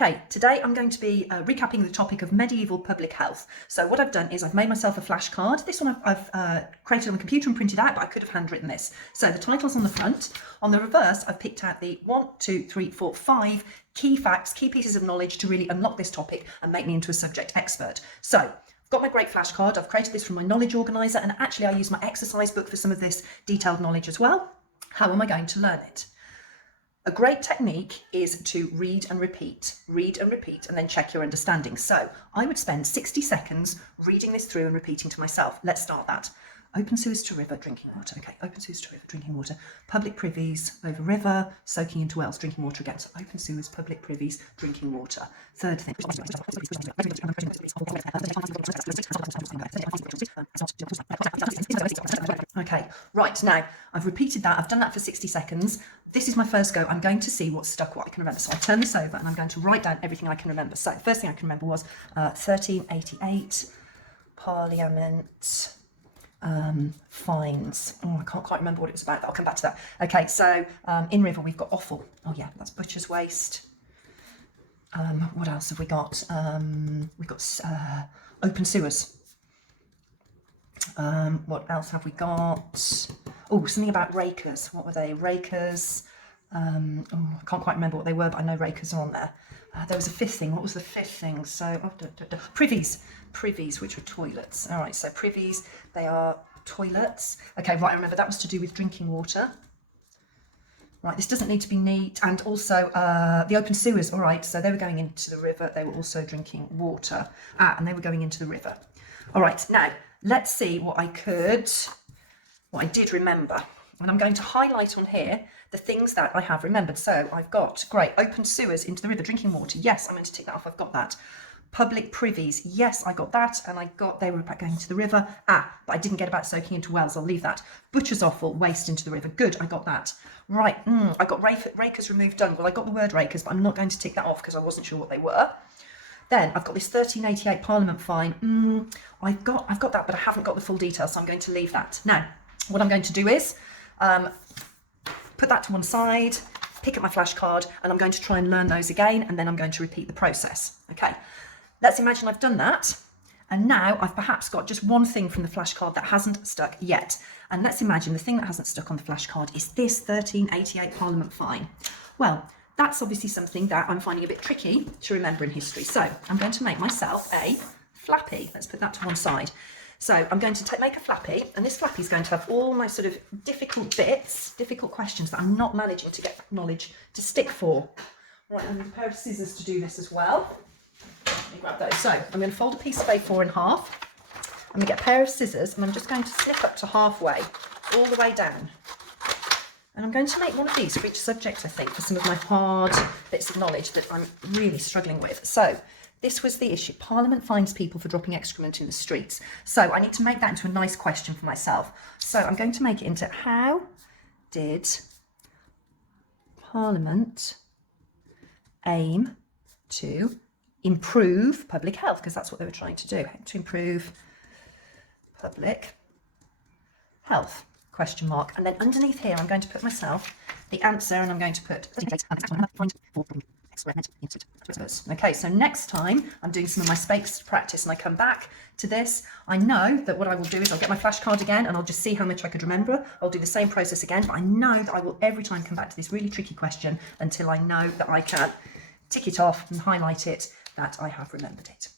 Okay, today I'm going to be recapping the topic of medieval public health. So what I've done is I've made myself a flashcard. This one I've created on the computer and printed out, but I could have handwritten this. So the title's on the front. On the reverse, I've picked out the 1, 2, 3, 4, 5 key facts, key pieces of knowledge to really unlock this topic and make me into a subject expert. So I've got my great flashcard. I've created this from my knowledge organizer, and actually I use my exercise book for some of this detailed knowledge as well. How am I going to learn it? A great technique is to read and repeat, and then check your understanding. So I would spend 60 seconds reading this through and repeating to myself. Let's start that. Open sewers to river, drinking water. Okay, open sewers to river, drinking water. Public privies over river, soaking into wells, drinking water again. So open sewers, public privies, drinking water. Third thing. Okay, right, now I've repeated that. I've done that for 60 seconds. This is my first go. I'm going to see what stuck, what I can remember. So I'll turn this over and I'm going to write down everything I can remember. So the first thing I can remember was 1388, Parliament, fines. Oh, I can't quite remember what it was about, but I'll come back to that. Okay, so in river we've got offal. Oh yeah, that's butcher's waste. What else have we got? We've got open sewers. What else have we got? Oh, something about rakers. What were they? Rakers. I can't quite remember what they were, but I know rakers are on there. There was a fifth thing. What was the fifth thing? So, privies. Privies, which were toilets. All right, so privies, they are toilets. Okay, right, I remember that was to do with drinking water. Right, this doesn't need to be neat. And also the open sewers. All right, so they were going into the river. They were also drinking water. And they were going into the river. All right, now let's see what I did remember. And I'm going to highlight on here the things that I have remembered. So I've got, great, open sewers into the river, drinking water. Yes, I'm going to tick that off. I've got that. Public privies. Yes, I got that. And I got, they were about going to the river. But I didn't get about soaking into wells. I'll leave that. Butcher's offal, waste into the river. Good, I got that. Right, I got rakers remove dung. Well, I got the word rakers, but I'm not going to tick that off because I wasn't sure what they were. Then I've got this 1388 Parliament fine. I've got that, but I haven't got the full details, so I'm going to leave that. Now, what I'm going to do is put that to one side, pick up my flashcard, and I'm going to try and learn those again, and then I'm going to repeat the process. Okay, let's imagine I've done that, and now I've perhaps got just one thing from the flashcard that hasn't stuck yet. And let's imagine the thing that hasn't stuck on the flashcard is this 1388 Parliament fine. Well, that's obviously something that I'm finding a bit tricky to remember in history. So I'm going to make myself a flappy. Let's put that to one side. So I'm going to make a flappy, and this flappy is going to have all my sort of difficult bits, difficult questions that I'm not managing to get knowledge to stick for. Right, I need a pair of scissors to do this as well. Let me grab those. So I'm going to fold a piece of A4 in half. I'm going to get a pair of scissors, and I'm just going to slip up to halfway, all the way down. And I'm going to make one of these for each subject, I think, for some of my hard bits of knowledge that I'm really struggling with. So this was the issue. Parliament fines people for dropping excrement in the streets. So I need to make that into a nice question for myself. So I'm going to make it into, how did Parliament aim to improve public health? Because that's what they were trying to do, to improve public health. Question mark. And then underneath here, I'm going to put myself the answer, and I'm going to put okay, so next time I'm doing some of my spaced practice and I come back to this, I know that what I will do is I'll get my flashcard again and I'll just see how much I could remember. I'll do the same process again, but I know that I will every time come back to this really tricky question until I know that I can tick it off and highlight it that I have remembered it.